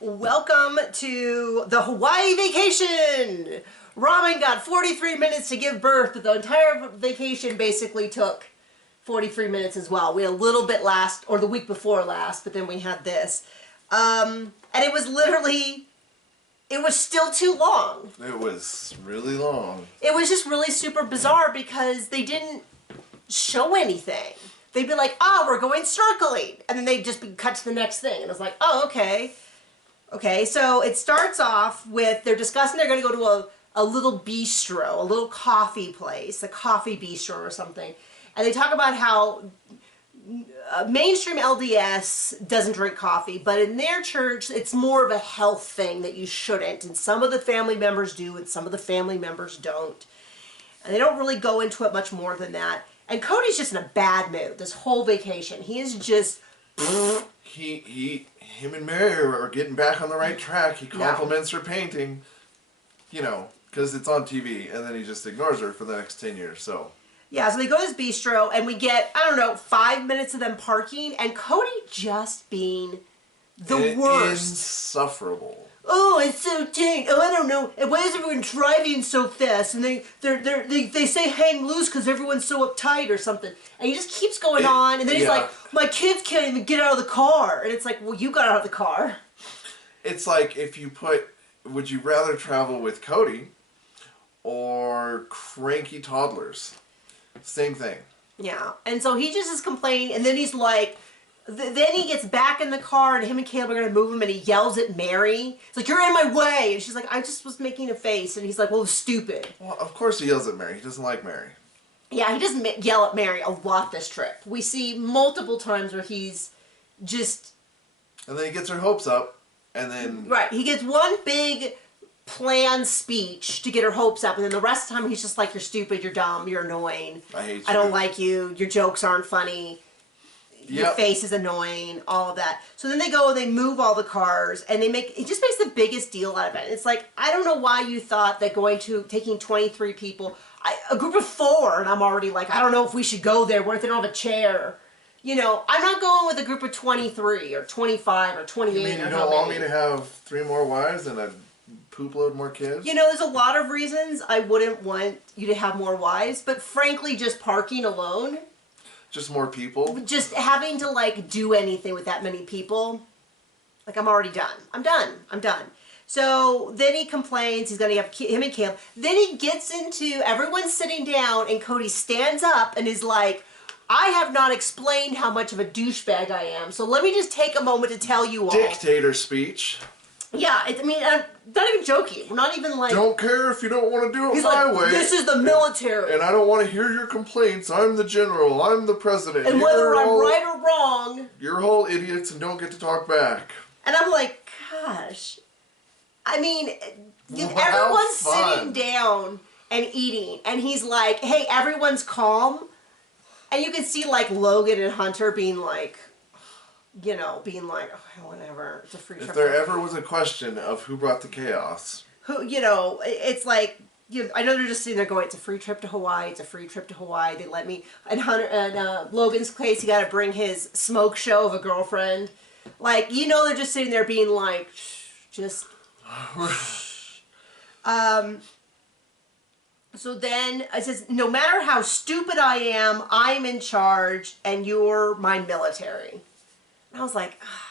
Welcome to the Hawaii vacation! Ramen got 43 minutes to give birth, but the entire vacation basically took 43 minutes as well. We had a little bit last, or the week before last, but then we had this. And it was literally, it was still too long. It was really long. It was just really super bizarre because they didn't show anything. They'd be like, oh, we're going snorkeling. And then they'd just be cut to the next thing. And it was like, oh, okay. Okay, so it starts off with, they're discussing they're going to go to a little bistro, a little coffee place, a coffee bistro or something. And they talk about how mainstream LDS doesn't drink coffee, but in their church, it's more of a health thing that you shouldn't. And some of the family members do, and some of the family members don't. And they don't really go into it much more than that. And Cody's just in a bad mood this whole vacation. He is just... Him and Mary are getting back on the right track. He compliments her painting, you know, because it's on TV, and then he just ignores her for the next 10 years, so... Yeah, so they go to this bistro, and we get, I don't know, 5 minutes of them parking, and Cody just being the worst. Insufferable. Oh, it's so dang. Oh, I don't know. And why is everyone driving so fast? And they say hang loose because everyone's so uptight or something. And he just keeps going on, and then he's like, my kids can't even get out of the car. And it's like, well, you got out of the car. It's like if you put, would you rather travel with Cody or cranky toddlers? Same thing. Yeah. And so he just is complaining, and then he's like, then he gets back in the car, and him and Caleb are going to move him, and he yells at Mary. It's like, you're in my way. And she's like, I just was making a face. And he's like, well, stupid. Well, of course he yells at Mary. He doesn't like Mary. Yeah, he doesn't yell at Mary a lot this trip. We see multiple times where he's just... And then he gets her hopes up, and then... Right, he gets one big planned speech to get her hopes up, and then the rest of the time he's just like, you're stupid, you're dumb, you're annoying. I hate you. I don't like you, your jokes aren't funny. Your face is annoying, all of that. So then they go and they move all the cars, and he just makes the biggest deal out of it. It's like, I don't know why you thought that taking 23 people, a group of 4, and I'm already like, I don't know if we should go there. What if they don't have a chair? You know, I'm not going with a group of 23 or 25 or 28. You mean you don't want me to have 3 more wives and a poop load more kids? You know, there's a lot of reasons I wouldn't want you to have more wives, but frankly, just parking alone... Just more people? Just having to, like, do anything with that many people. Like, I'm already done. I'm done. So, then he complains, he's going to have him and Caleb. Then he gets into, everyone's sitting down, and Cody stands up and is like, I have not explained how much of a douchebag I am, so let me just take a moment to tell you all. Dictator speech. Yeah, I mean, I'm not even joking. We're not even like... Don't care if you don't want to do it my way. This is the military. And I don't want to hear your complaints. I'm the general. I'm the president. And whether I'm right or wrong... You're all idiots and don't get to talk back. And I'm like, gosh. I mean, everyone's sitting down and eating. And he's like, hey, everyone's calm. And you can see, like, Logan and Hunter being like... You know, being like, oh, whatever, it's a free trip. If there ever was a question of who brought the chaos. Who, you know, it's like, I know they're just sitting there going, it's a free trip to Hawaii, it's a free trip to Hawaii, they let me, and Hunter, and Logan's case, he got to bring his smoke show of a girlfriend. Like, you know, they're just sitting there being like, just, So then it says, no matter how stupid I am, I'm in charge, and you're my military. And I was like, oh,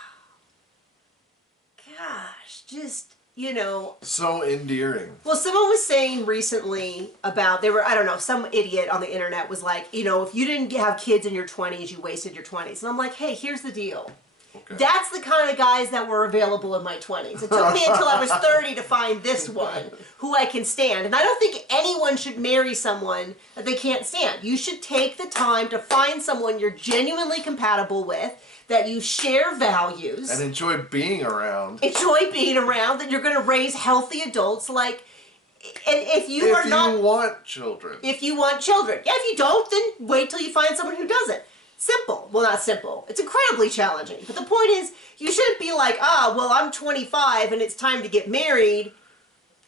gosh, just, you know. So endearing. Well, someone was saying recently about, I don't know, some idiot on the internet was like, you know, if you didn't have kids in your 20s, you wasted your 20s. And I'm like, hey, here's the deal. Okay. That's the kind of guys that were available in my 20s. It took me until I was 30 to find this one who I can stand. And I don't think anyone should marry someone that they can't stand. You should take the time to find someone you're genuinely compatible with, that you share values. And enjoy being around. Enjoy being around, that you're going to raise healthy adults. Like, and if you want children. If you want children. Yeah, if you don't, then wait till you find someone who doesn't. Simple. Well, not simple. It's incredibly challenging. But the point is, you shouldn't be like, well, I'm 25 and it's time to get married.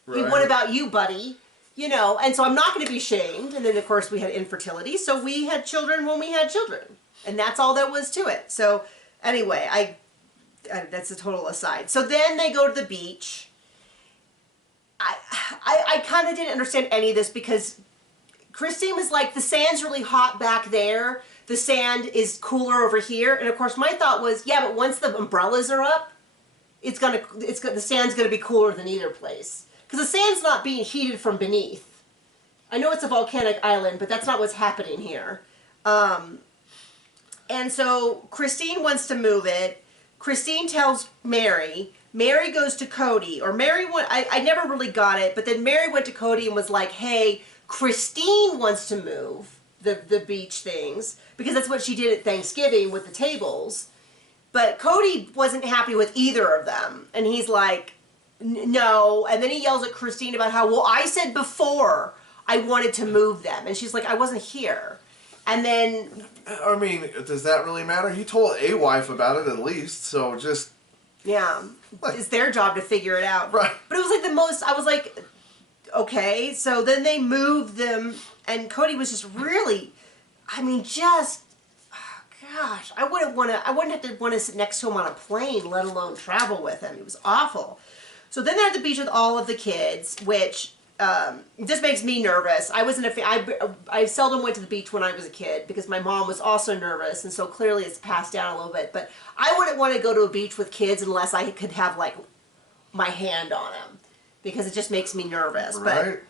Right. What about you, buddy? You know, and so I'm not going to be shamed. And then, of course, we had infertility. So we had children when we had children. And that's all there was to it. So, anyway, that's a total aside. So then they go to the beach. I kind of didn't understand any of this because Christine was like, the sand's really hot back there. The sand is cooler over here. And of course my thought was, yeah, but once the umbrellas are up, the sand's gonna be cooler than either place. Because the sand's not being heated from beneath. I know it's a volcanic island, but that's not what's happening here. And so Christine wants to move it. Christine tells Mary. Mary goes to Cody, or I never really got it, but then Mary went to Cody and was like, hey, Christine wants to move the beach things, because that's what she did at Thanksgiving with the tables. But Cody wasn't happy with either of them, and he's like, no, and then he yells at Christine about how, well, I said before I wanted to move them, and she's like, I wasn't here. And then... I mean, does that really matter? He told a wife about it at least, so just... Yeah, it's their job to figure it out. Right. But it was like the most, I was like, okay. So then they moved them, and Cody was just really, I mean, just, oh gosh, I wouldn't have to want to sit next to him on a plane, let alone travel with him. It was awful. So then they're at the beach with all of the kids, which just makes me nervous. I seldom went to the beach when I was a kid because my mom was also nervous, and so clearly it's passed down a little bit. But I wouldn't want to go to a beach with kids unless I could have like my hand on them, because it just makes me nervous. Right. But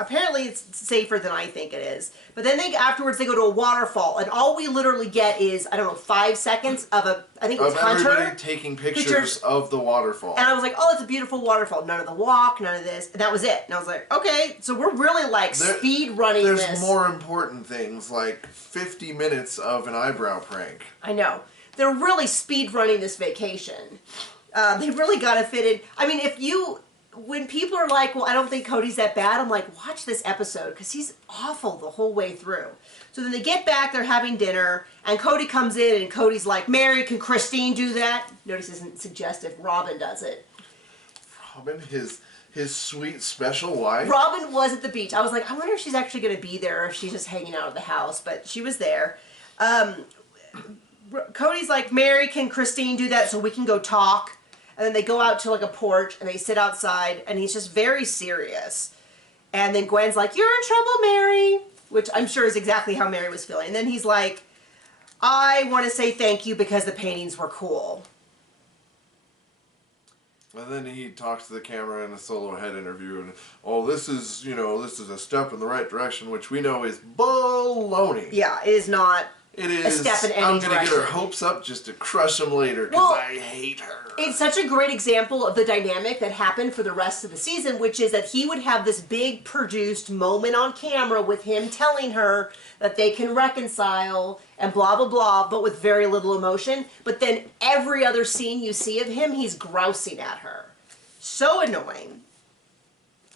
apparently it's safer than I think it is. But then afterwards they go to a waterfall, and all we literally get is, I don't know, 5 seconds of I think it was Hunter everybody taking pictures of the waterfall. And I was like, oh, it's a beautiful waterfall. None of the walk, none of this. And that was it. And I was like, okay, so we're really like speed running this. There's more important things, like 50 minutes of an eyebrow prank. I know. They're really speed running this vacation. They really got to fit in. I mean, when people are like, well, I don't think Cody's that bad, I'm like, watch this episode, because he's awful the whole way through. So then they get back, they're having dinner, and Cody comes in, and Cody's like, Mary, can Christine do that? Notice this isn't suggestive. Robin does it. Robin, his sweet special wife? Robin was at the beach. I was like, I wonder if she's actually going to be there, or if she's just hanging out at the house, but she was there. Cody's like, Mary, can Christine do that so we can go talk? And then they go out to like a porch and they sit outside, and he's just very serious. And then Gwen's like, you're in trouble, Mary, which I'm sure is exactly how Mary was feeling. And then he's like, I want to say thank you because the paintings were cool. And then he talks to the camera in a solo head interview, and, oh, this is a step in the right direction, which we know is baloney. Yeah, it is not. It is. A step in any I'm going to direction. get her hopes up just to crush them later, because I hate her. It's such a great example of the dynamic that happened for the rest of the season, which is that he would have this big produced moment on camera with him telling her that they can reconcile and blah, blah, blah, but with very little emotion. But then every other scene you see of him, he's grousing at her. So annoying.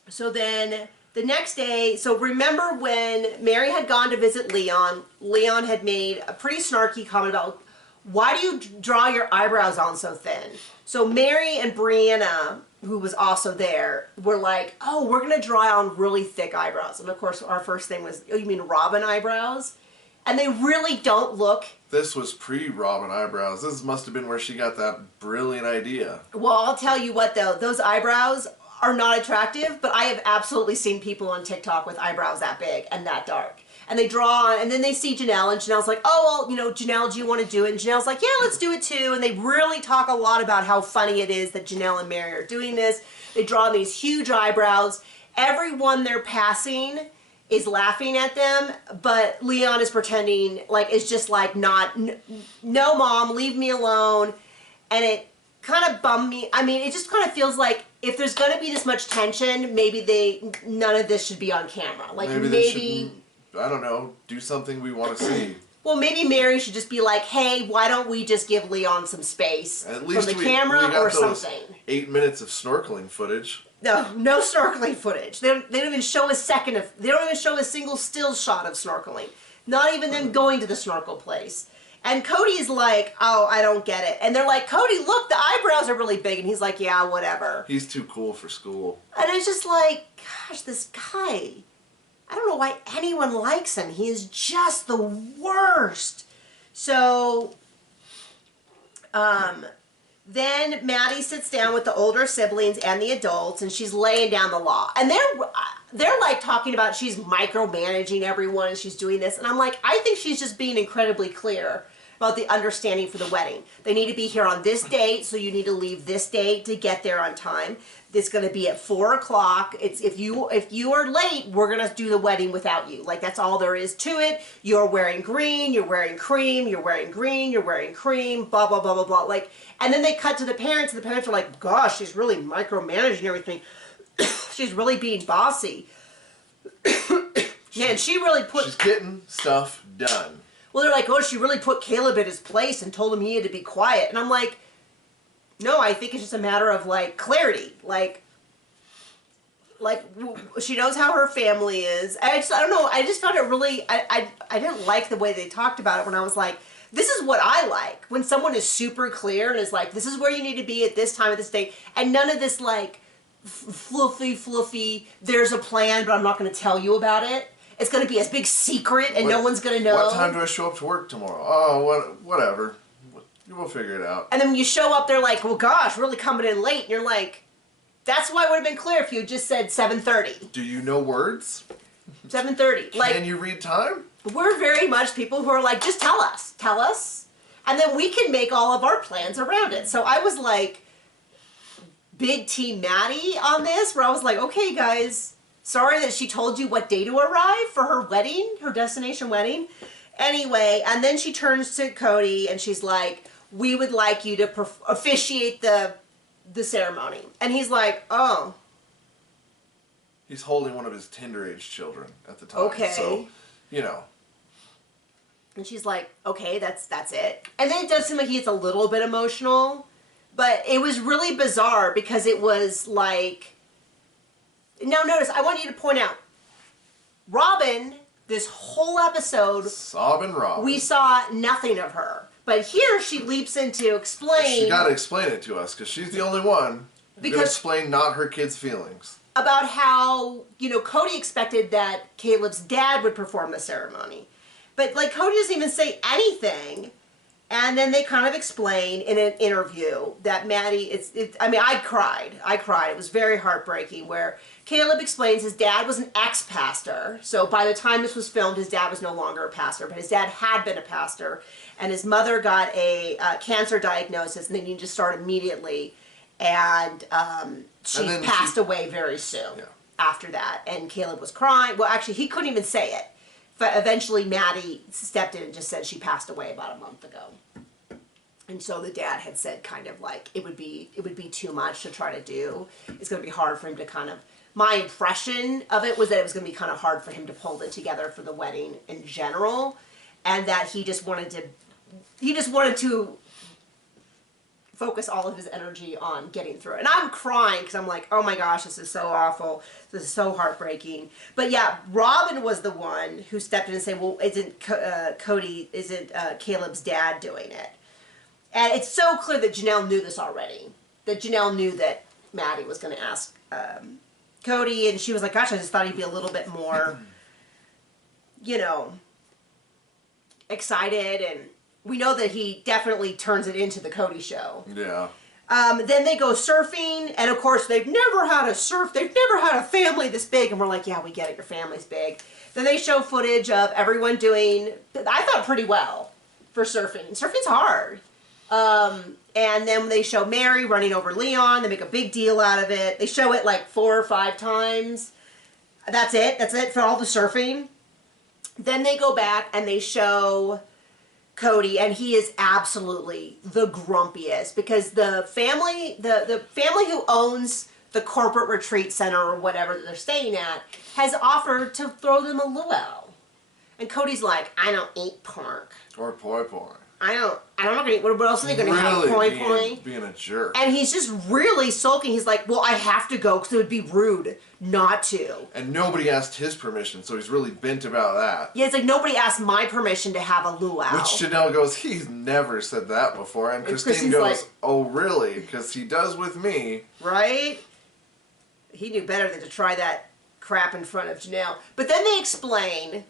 So then... the next day, so remember when Mary had gone to visit Leon, Leon had made a pretty snarky comment about, why do you draw your eyebrows on so thin? So Mary and Brianna, who was also there, were like, oh, we're going to draw on really thick eyebrows. And of course, our first thing was, oh, you mean Robin eyebrows? And they really don't look... This was pre-Robin eyebrows. This must have been where she got that brilliant idea. Well, I'll tell you what, though, those eyebrows are not attractive, but I have absolutely seen people on TikTok with eyebrows that big and that dark. And they draw on, and then they see Janelle, and Janelle's like, oh, well, Janelle, do you want to do it? And Janelle's like, yeah, let's do it too. And they really talk a lot about how funny it is that Janelle and Mary are doing this. They draw these huge eyebrows. Everyone they're passing is laughing at them, but Leon is pretending, like, it's just like not, no, Mom, leave me alone. And it kind of bummed me. I mean, it just kind of feels like if there's going to be this much tension, maybe none of this should be on camera. Like maybe they should, I don't know, do something we want to see. Well, maybe Mary should just be like, hey, why don't we just give Leon some space at least from the camera or something. 8 minutes of snorkeling footage. No snorkeling footage. They don't even show they don't even show a single still shot of snorkeling. Not even them going to the snorkel place. And Cody is like, oh, I don't get it. And they're like, Cody, look, the eyebrows are really big. And he's like, yeah, whatever. He's too cool for school. And it's just like, gosh, this guy, I don't know why anyone likes him. He is just the worst. So, then Maddie sits down with the older siblings and the adults, and she's laying down the law. And they're like talking about she's micromanaging everyone and she's doing this. And I'm like, I think she's just being incredibly clear about the understanding for the wedding. They need to be here on this date, so you need to leave this date to get there on time. It's going to be at 4 o'clock. It's if you are late, we're going to do the wedding without you. Like, that's all there is to it. You're wearing green, you're wearing cream, you're wearing green, you're wearing cream, blah, blah, blah, blah, blah. Like, and then they cut to the parents, and the parents are like, gosh, she's really micromanaging everything. She's really being bossy. Yeah, and she really She's getting stuff done. Well, they're like, oh, she really put Caleb in his place and told him he had to be quiet. And I'm like, no, I think it's just a matter of, like, clarity. Like she knows how her family is. I don't know. I just found it really, I didn't like the way they talked about it when I was like, this is what I like. When someone is super clear and is like, this is where you need to be at this time, at this date. And none of this, like, fluffy, there's a plan, but I'm not going to tell you about it. It's going to be a big secret, and no one's going to know. What time do I show up to work tomorrow? Oh, whatever. We'll figure it out. And then when you show up, they're like, well, gosh, really coming in late. And you're like, that's why it would have been clear if you had just said 7:30. Do you know words? 7:30. Like, can you read time? We're very much people who are like, just tell us. And then we can make all of our plans around it. So I was like, big Team Maddie on this, where I was like, okay, guys, sorry that she told you what day to arrive for her wedding, her destination wedding. Anyway, and then she turns to Cody and she's like, we would like you to officiate the ceremony. And he's like, oh. He's holding one of his Tinder-age children at the time. Okay. So, you know. And she's like, okay, that's it. And then it does seem like he gets a little bit emotional. But it was really bizarre because it was like... Now notice, I want you to point out, Robin, this whole episode... Sobbing Robin. We saw nothing of her. But here she leaps in to explain... She gotta explain it to us, because she's the only one who can explain not her kid's feelings. About how, you know, Cody expected that Caleb's dad would perform the ceremony. But, like, Cody doesn't even say anything. And then they kind of explain in an interview that Maddie, I mean, I cried. It was very heartbreaking, where Caleb explains his dad was an ex-pastor. So by the time this was filmed, his dad was no longer a pastor, but his dad had been a pastor. And his mother got a cancer diagnosis, and they needed to start immediately. And she passed away very soon after that. And Caleb was crying. Well, actually, he couldn't even say it. But eventually Maddie stepped in and just said she passed away about a month ago. And so the dad had said kind of like, it would be too much to try to do. It's going to be hard for him to kind of, my impression of it was that it was going to be kind of hard for him to pull it together for the wedding in general. And that he just wanted to focus all of his energy on getting through it. And I'm crying because I'm like, oh my gosh, this is so awful. This is so heartbreaking. But yeah, Robin was the one who stepped in and said, well, isn't Caleb's dad doing it? And it's so clear that Janelle knew this already. That Janelle knew that Maddie was going to ask Cody, and she was like, gosh, I just thought he'd be a little bit more, you know, excited, and we know that he definitely turns it into the Cody show. Yeah. Then they go surfing, and of course they've never had a family this big, and we're like, yeah, we get it, your family's big. Then they show footage of everyone doing, I thought, pretty well for surfing. Surfing's hard. And then they show Mary running over Leon, they make a big deal out of it. They show it like 4 or 5 times. That's it for all the surfing. Then they go back and they show Cody, and he is absolutely the grumpiest because the family who owns the corporate retreat center or whatever that they're staying at has offered to throw them a luau. And Cody's like, I don't eat pork. Or poi poi. I'm not gonna eat, what else are they gonna have? Poi poi? Being a jerk. And he's just really sulking. He's like, well, I have to go because it would be rude not to. And nobody asked his permission, so he's really bent about that. Yeah, it's like nobody asked my permission to have a luau. Which Janelle goes, he's never said that before. And Christine goes, like, oh, really? Because he does with me. Right? He knew better than to try that crap in front of Janelle. But then they explain,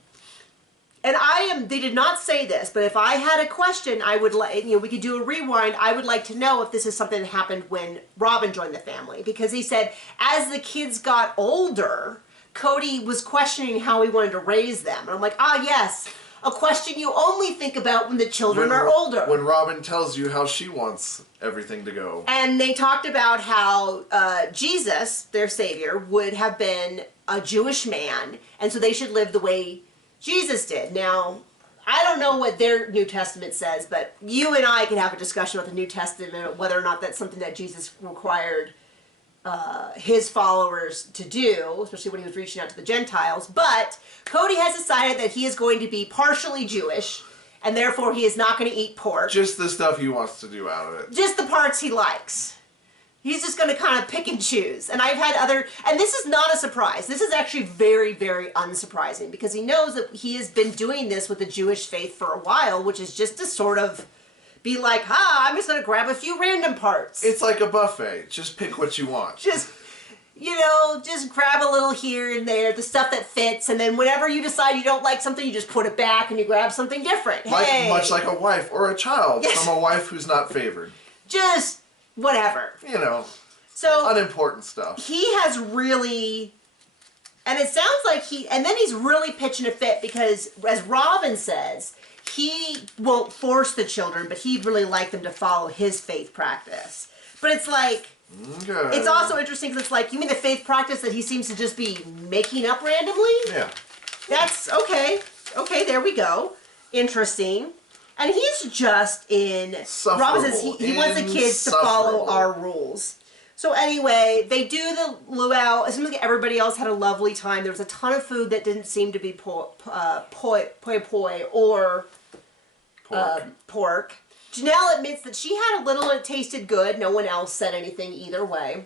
they did not say this, but if I had a question, I would like, we could do a rewind. I would like to know if this is something that happened when Robin joined the family, because he said as the kids got older, Cody was questioning how he wanted to raise them. And I'm like, yes, a question you only think about when the children are older. When Robin tells you how she wants everything to go. And they talked about how Jesus, their savior, would have been a Jewish man, and so they should live the way Jesus did. Now, I don't know what their New Testament says, but you and I can have a discussion about the New Testament, whether or not that's something that Jesus required his followers to do, especially when he was reaching out to the Gentiles. But Cody has decided that he is going to be partially Jewish, and therefore he is not going to eat pork. Just the stuff he wants to do out of it. Just the parts he likes. He's just going to kind of pick and choose. And I've had and this is not a surprise. This is actually very, very unsurprising, because he knows that he has been doing this with the Jewish faith for a while, which is just to sort of be like, I'm just going to grab a few random parts. It's like a buffet. Just pick what you want. Just grab a little here and there, the stuff that fits, and then whenever you decide you don't like something, you just put it back and you grab something different. Much like a wife or a child from a wife who's not favored. Just whatever. So unimportant stuff. He has really, and it sounds like and then he's really pitching a fit, because as Robin says, he won't force the children, but he'd really like them to follow his faith practice. But it's like, okay. It's also interesting because it's like, you mean the faith practice that he seems to just be making up randomly? Yeah. That's okay. Okay, there we go. Interesting. And he's just Robin says he wants the kids to follow our rules. So anyway, they do the luau. It seems like everybody else had a lovely time. There was a ton of food that didn't seem to be poi or pork. Janelle admits that she had a little and it tasted good. No one else said anything either way.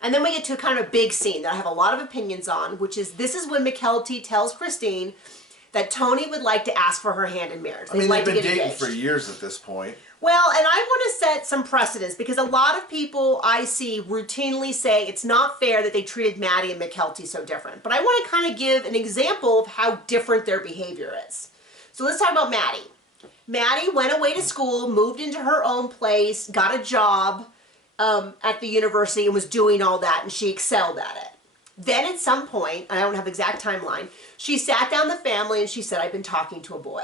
And then we get to kind of a big scene that I have a lot of opinions on, which is this is when Mykelti tells Christine that Tony would like to ask for her hand in marriage. They've been dating for years at this point. Well, and I want to set some precedents, because a lot of people I see routinely say it's not fair that they treated Maddie and Mykelti so different. But I want to kind of give an example of how different their behavior is. So let's talk about Maddie. Maddie went away to school, moved into her own place, got a job at the university, and was doing all that, and she excelled at it. Then at some point, I don't have the exact timeline, she sat down the family and she said, I've been talking to a boy.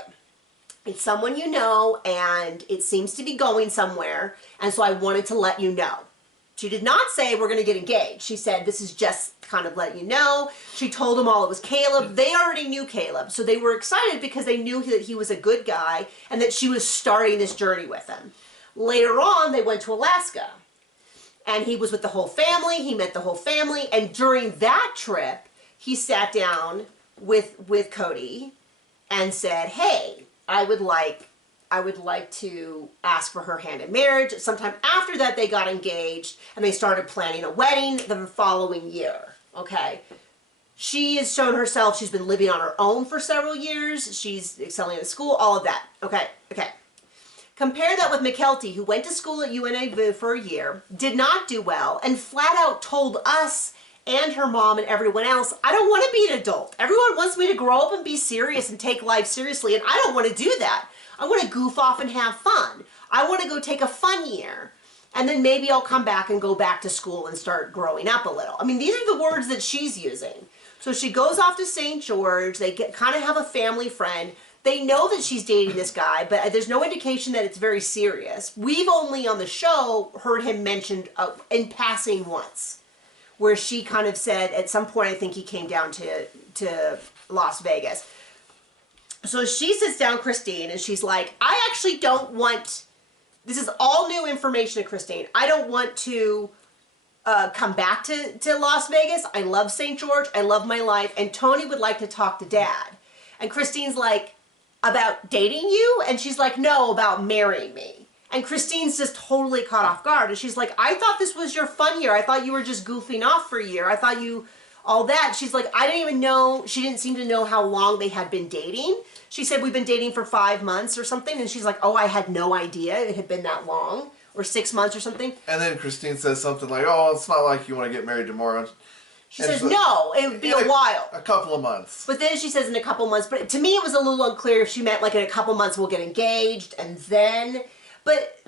It's someone you know, and it seems to be going somewhere, and so I wanted to let you know. She did not say we're going to get engaged. She said this is just kind of letting you know. She told them all it was Caleb. They already knew Caleb, so they were excited because they knew that he was a good guy and that she was starting this journey with him. Later on, they went to Alaska, and he was with the whole family. He met the whole family, and during that trip, he sat down with Cody and said, hey, I would like to ask for her hand in marriage. Sometime after that, they got engaged and they started planning a wedding the following year. Okay. She has shown herself, she's been living on her own for several years. She's excelling at school, all of that. Okay. Compare that with Mykelti, who went to school at UNAV for a year, did not do well, and flat out told us and her mom and everyone else, I don't want to be an adult. Everyone wants me to grow up and be serious and take life seriously, and I don't want to do that. I want to goof off and have fun. I want to go take a fun year, and then maybe I'll come back and go back to school and start growing up a little. I mean, these are the words that she's using. So she goes off to St. George. They kind of have a family friend. They know that she's dating this guy, but there's no indication that it's very serious. We've only on the show heard him mentioned in passing once, where she kind of said at some point, I think he came down to Las Vegas. So she sits down Christine and she's like, I actually don't want, this is all new information to Christine. I don't want to come back to Las Vegas. I love St. George. I love my life. And Tony would like to talk to Dad. And Christine's like, about dating you? And she's like, no, about marrying me. And Christine's just totally caught off guard. And she's like, I thought this was your fun year. I thought you were just goofing off for a year. I thought you, all that. She's like, I didn't even know, she didn't seem to know how long they had been dating. She said, we've been dating for 5 months or something. And she's like, oh, I had no idea it had been that long. Or 6 months or something. And then Christine says something like, oh, it's not like you want to get married tomorrow. She says no, it would be a while. A couple of months. But then she says in a couple months. But to me, it was a little unclear if she meant like in a couple months we'll get engaged and then. But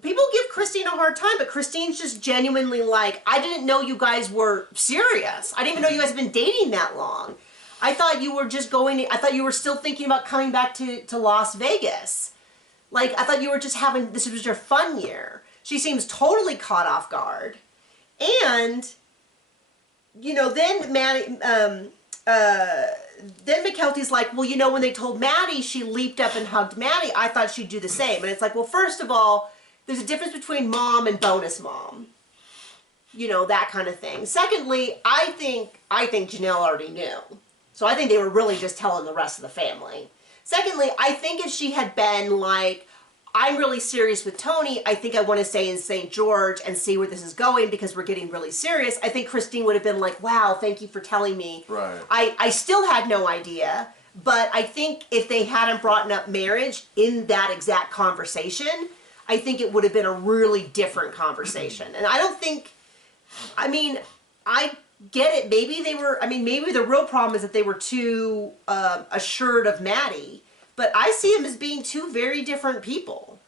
people give Christine a hard time, but Christine's just genuinely like, I didn't know you guys were serious. I didn't even know you guys have been dating that long. I thought you were just going, I thought you were still thinking about coming back to Las Vegas. Like, I thought you were just having, this was your fun year. She seems totally caught off guard. And, you know, then then Mykelti's like, well, you know, when they told Maddie, she leaped up and hugged Maddie. I thought she'd do the same. And it's like, well, first of all, there's a difference between mom and bonus mom. You know, that kind of thing. Secondly, I think Janelle already knew. So I think they were really just telling the rest of the family. Secondly, I think if she had been like, I'm really serious with Tony, I think I want to stay in St. George and see where this is going because we're getting really serious, I think Christine would have been like, wow, thank you for telling me. Right. I still had no idea, but I think if they hadn't brought up marriage in that exact conversation, I think it would have been a really different conversation. And I don't think, I mean, I get it. Maybe they were, I mean, maybe the real problem is that they were too assured of Maddie, but I see them as being two very different people.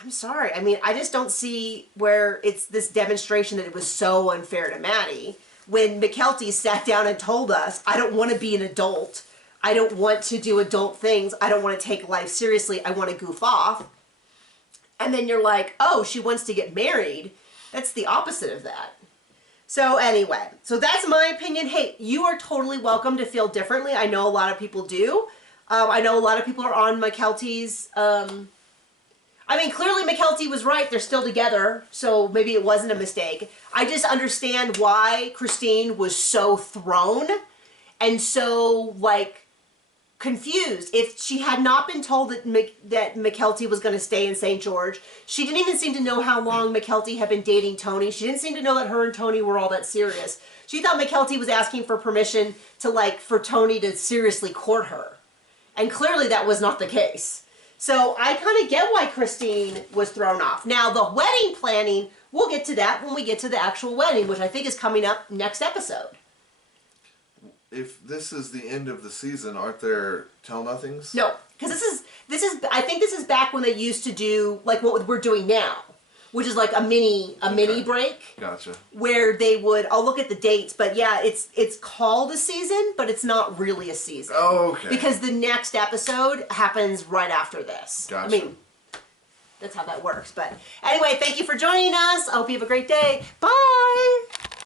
I'm sorry. I mean, I just don't see where it's this demonstration that it was so unfair to Maddie when Mykelti sat down and told us, I don't want to be an adult. I don't want to do adult things. I don't want to take life seriously. I want to goof off. And then you're like, oh, she wants to get married. That's the opposite of that. So anyway, so that's my opinion. Hey, you are totally welcome to feel differently. I know a lot of people do. I know a lot of people are on Mykelti's. I mean, clearly Mykelti was right. They're still together, so maybe it wasn't a mistake. I just understand why Christine was so thrown and so, like, confused. If she had not been told that Mykelti was going to stay in St. George, she didn't even seem to know how long Mykelti had been dating Tony. She didn't seem to know that her and Tony were all that serious. She thought Mykelti was asking for permission to, like, for Tony to seriously court her. And clearly that was not the case. So I kind of get why Christine was thrown off. Now, the wedding planning, we'll get to that when we get to the actual wedding, which I think is coming up next episode. If this is the end of the season, aren't there tell-nothings? No, because this is I think this is back when they used to do like what we're doing now, which is like a mini break. Gotcha. Where they would, I'll look at the dates, but yeah, it's called a season, but it's not really a season. Oh, okay. Because the next episode happens right after this. Gotcha. I mean, that's how that works. But anyway, thank you for joining us. I hope you have a great day. Bye.